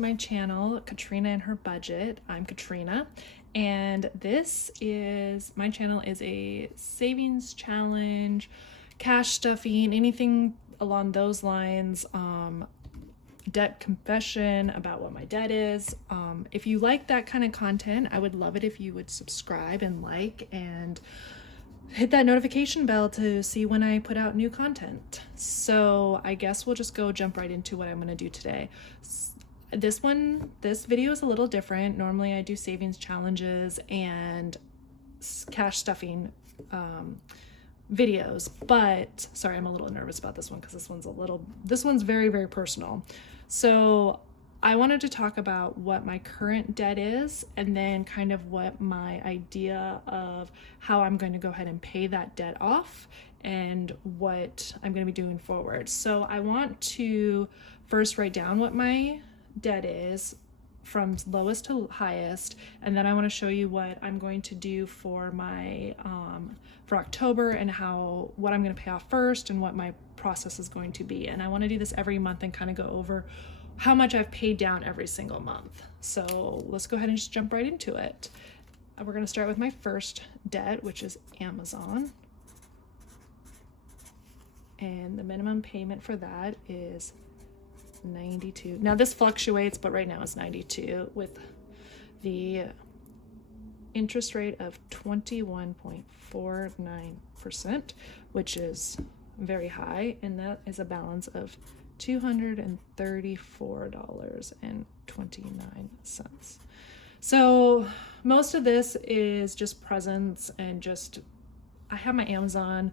to my channel, Katrina and Her Budget. I'm Katrina, and my channel is a savings challenge, cash stuffing, anything along those lines, debt confession about what my debt is. If you like that kind of content, I would love it if you would subscribe and like and hit that notification bell to see when I put out new content. So I guess we'll just jump right into what I'm going to do today. This video is a little different. Normally I do savings challenges and cash stuffing videos, but sorry, I'm a little nervous about this one because this one's very, very personal. So I wanted to talk about what my current debt is and then kind of what my idea of how I'm going to go ahead and pay that debt off and what I'm going to be doing forward. So I want to first write down what my debt is from lowest to highest, and then I want to show you what I'm going to do for my for October and what I'm going to pay off first and what my process is going to be. And I want to do this every month and kind of go over how much I've paid down every single month. So let's go ahead and just jump right into it. We're going to start with my first debt, which is Amazon. And the minimum payment for that is $92. Now this fluctuates, but right now it's $92 with the interest rate of 21.49%, which is very high, and that is a balance of $234.29. So most of this is just presents and I have my Amazon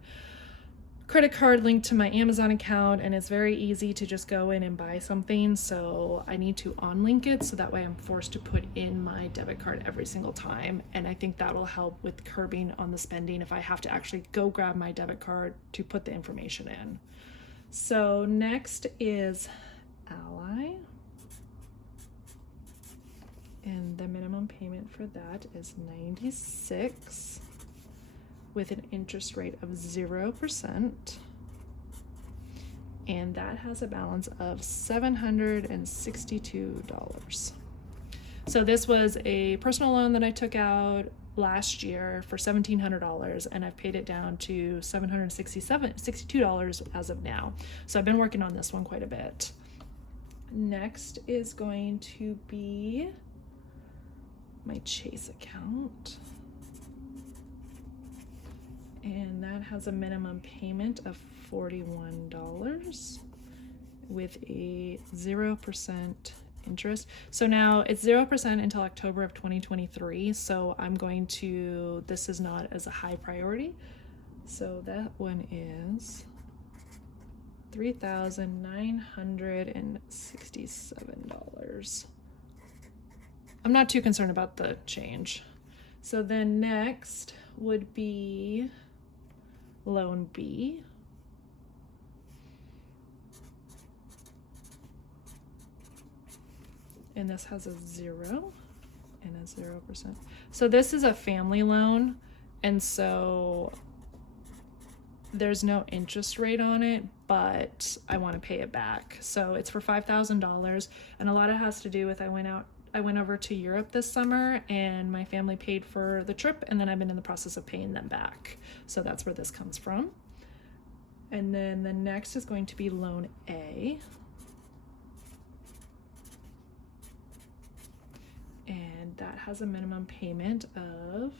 credit card linked to my Amazon account, and it's very easy to just go in and buy something. So I need to unlink it so that way I'm forced to put in my debit card every single time. And I think that will help with curbing on the spending if I have to actually go grab my debit card to put the information in. So next is Ally, and the minimum payment for that is $96 with an interest rate of 0%, and that has a balance of $762. So this was a personal loan that I took out last year for $1,700, and I've paid it down to $762 as of now. So I've been working on this one quite a bit. Next is going to be my Chase account, and that has a minimum payment of $41 with a 0% interest. So now it's 0% until October of 2023. So this is not as a high priority. So that one is $3,967. I'm not too concerned about the change. So then next would be Loan B. And this has a 0 and a 0%. So this is a family loan, and so there's no interest rate on it, but I want to pay it back. So it's for $5,000, and a lot of it has to do with I went over to Europe this summer, and my family paid for the trip, and then I've been in the process of paying them back. So that's where this comes from. And then the next is going to be Loan A. And that has a minimum payment of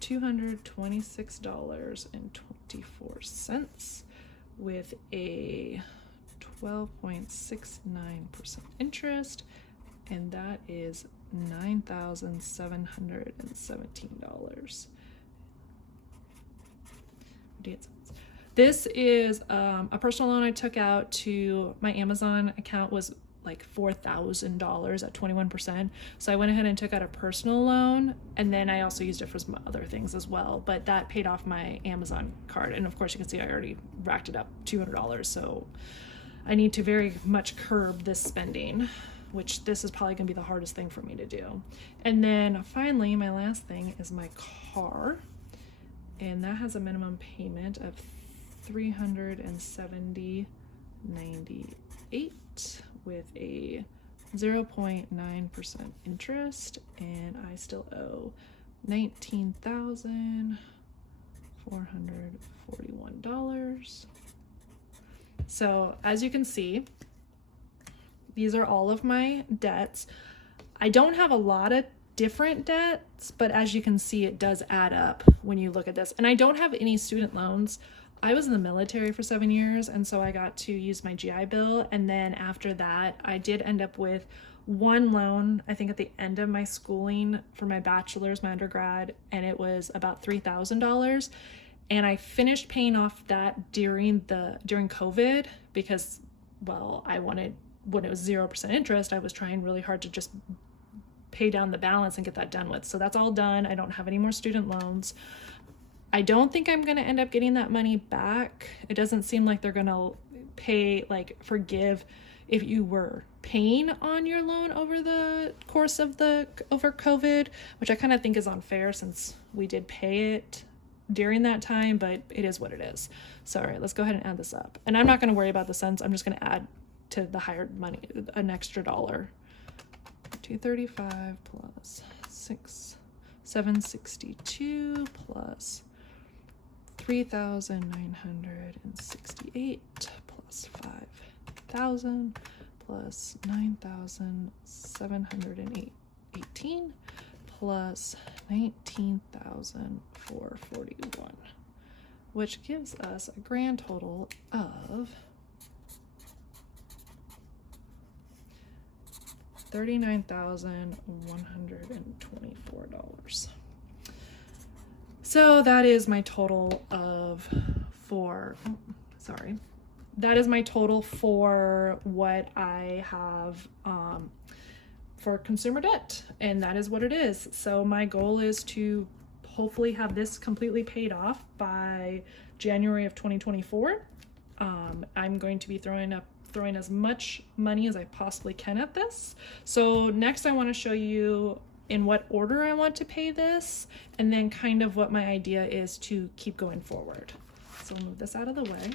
$226.24 with a 12.69% interest, and that is $9,717. This is a personal loan I took out to my Amazon account, was like $4,000 at 21%. So I went ahead and took out a personal loan, and then I also used it for some other things as well, but that paid off my Amazon card. And of course you can see I already racked it up $200. So I need to very much curb this spending, which this is probably gonna be the hardest thing for me to do. And then finally, my last thing is my car, and that has a minimum payment of $370.98 with a 0.9% interest, and I still owe $19,441. So as you can see, these are all of my debts. I don't have a lot of different debts, but as you can see, it does add up when you look at this. And I don't have any student loans. I was in the military for 7 years, and so I got to use my GI Bill. And then after that, I did end up with one loan, I think at the end of my schooling for my bachelor's, my undergrad, and it was about $3,000. And I finished paying off that during COVID because, well, when it was 0% interest, I was trying really hard to just pay down the balance and get that done with. So that's all done. I don't have any more student loans. I don't think I'm going to end up getting that money back. It doesn't seem like they're going to forgive if you were paying on your loan over the course of over COVID, which I kind of think is unfair since we did pay it during that time, but it is what it is. So, all right, let's go ahead and add this up. And I'm not going to worry about the cents. I'm just going to add to the higher money, an extra dollar. 235 plus 762 plus 3,968 plus 5,000 plus 9,718 plus 19,441, which gives us a grand total of $39,124. So that is my total that is my total for what I have for consumer debt, and that is what it is. So my goal is to hopefully have this completely paid off by January of 2024. I'm going to be throwing as much money as I possibly can at this. So next I want to show you in what order I want to pay this, and then kind of what my idea is to keep going forward. So I'll move this out of the way.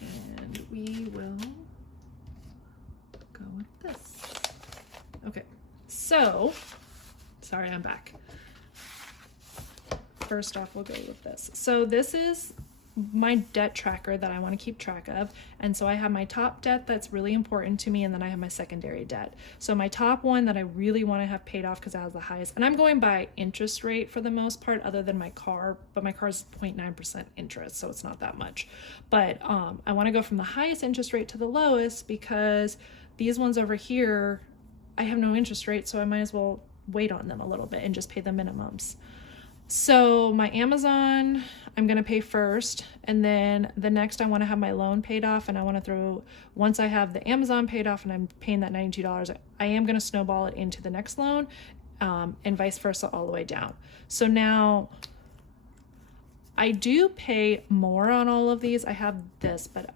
And we will go with this. Okay, so, sorry, I'm back. First off, we'll go with this. So this is my debt tracker that I want to keep track of. And so I have my top debt that's really important to me, and then I have my secondary debt. So my top one that I really want to have paid off because it has the highest, and I'm going by interest rate for the most part, other than my car, but my car is 0.9% interest, so it's not that much. But I want to go from the highest interest rate to the lowest because these ones over here, I have no interest rate, so I might as well wait on them a little bit and just pay the minimums. So my Amazon, I'm going to pay first, and then the next I want to have my loan paid off, and I want to once I have the Amazon paid off and I'm paying that $92, I am going to snowball it into the next loan, and vice versa all the way down. So now I do pay more on all of these. I have this, but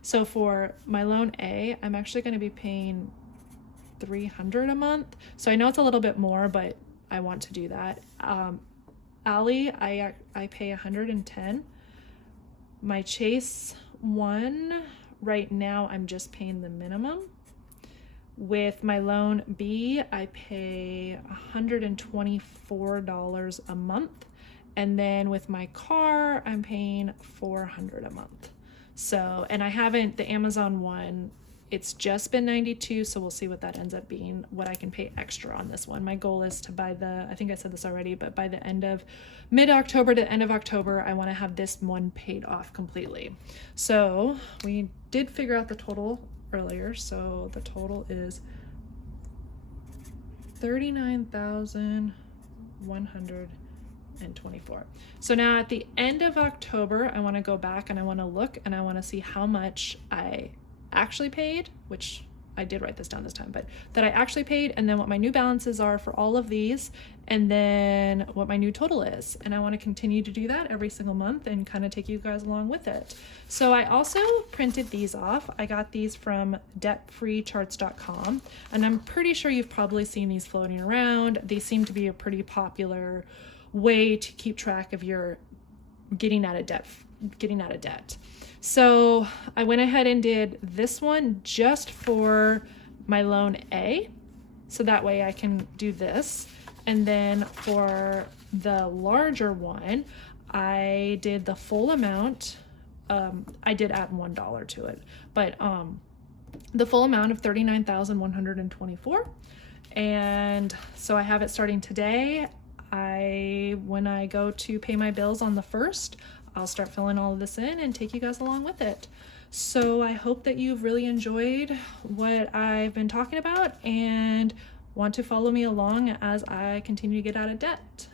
so for my loan A, I'm actually going to be paying $300 a month. So I know it's a little bit more, but I want to do that. Ally, I pay $110. My Chase one, right now I'm just paying the minimum. With my loan B, I pay $124 a month. And then with my car, I'm paying $400 a month. So, and I haven't, the Amazon one, it's just been $92, so we'll see what that ends up being, what I can pay extra on this one. My goal is to I think I said this already, but by the end of mid-October to end of October, I want to have this one paid off completely. So we did figure out the total earlier. So the total is $39,124. So now at the end of October, I want to go back and I want to look and I want to see how much I actually paid, which I did write this down this time, but that I actually paid, and then what my new balances are for all of these, and then what my new total is. And I want to continue to do that every single month and kind of take you guys along with it. So I also printed these off. I got these from debtfreecharts.com, and I'm pretty sure you've probably seen these floating around. They seem to be a pretty popular way to keep track of your getting out of debt getting out of debt. So I went ahead and did this one just for my loan A. So that way I can do this. And then for the larger one, I did the full amount. I did add $1 to it, but the full amount of $39,124. And so I have it starting today. When I go to pay my bills on the 1st, I'll start filling all of this in and take you guys along with it. So I hope that you've really enjoyed what I've been talking about and want to follow me along as I continue to get out of debt.